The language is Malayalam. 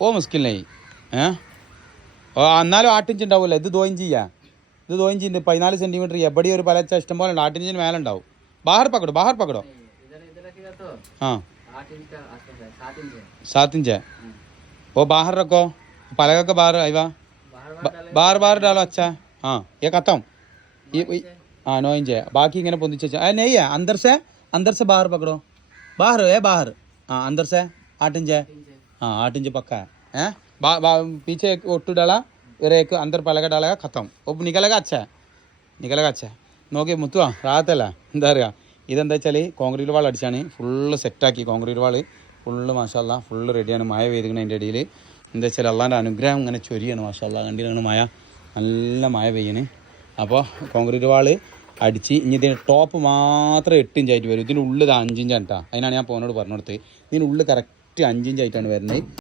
ഓ മുസ്കിലായി ഏ? ഓ എന്നാലും ആട്ടിഞ്ച് ഉണ്ടാവില്ല ഇത് ദോയിഞ്ചിയാ ഇത് ദോയിഞ്ചിന്റെ പതിനാല് സെന്റിമീറ്റർ എവിടെ ഒരു പലച്ച ഇഷ്ടം പോലെ ഉണ്ട് ആട്ടിഞ്ചിന് മേലെ ഉണ്ടാവും ബാഹർ പക്കടോ? ബാഹർ പക്കടോ? ആ. സാത്തിഞ്ച ഓ ബാഹറക്കോ रखो पलेगा का बाहर आईवा बार बार डालो अच्छा हाँ ये खत्म ये हाँ नौ इंच है बाकी इन्हें पुंदी चाहिए ബാഹർ है ബാഹർ से अंदर से बाहर पकड़ो बाहर बाहर अंदर से आठ इंच है ആ పక్క పీచే ఒట్టు డళ రేకు అందరు పలగ డళగా ఖతం ఒప్పు నిగలగా అచ్చా నిగలగా అచ్చా നോക്കി മുത്തുവാ റാത്തല്ല. എന്താ പറയുക ഇതെന്താ വെച്ചാൽ കോൺക്രീറ്റ് വാൾ അടിച്ചാണ് ഫുള്ള് സെറ്റാക്കി കോൺക്രീറ്റ് വാൾ ഫുള്ള് മാഷല്ല ഫുള്ള് റെഡിയാണ് മഴ പെയ്തിരിക്കണം അതിന്റെ ഇടയിൽ എന്താ വെച്ചാൽ അള്ളാന്റെ അനുഗ്രഹം ഇങ്ങനെ ചൊരിയാണ് മാഷല്ല കണ്ടിരിക്കണം മഴ? നല്ല മഴ പെയ്യണ്. അപ്പോൾ കോൺക്രീറ്റ് വാൾ അടിച്ച് ഇനി ഇതിന്റെ ടോപ്പ് മാത്രം എട്ട് ഇഞ്ചായിട്ട് വരും. ഇതിന്റെ ഉള്ളിൽ ഇത് അഞ്ച് ഇഞ്ചാണ് കേട്ടോ അതിനാണ് ഞാൻ പോനോട് പറഞ്ഞു കൊടുത്തത്. ഇതിന്റെ ഉള്ളിൽ കറക്റ്റ് അഞ്ചിഞ്ചായിട്ടാണ് വരുന്നത്.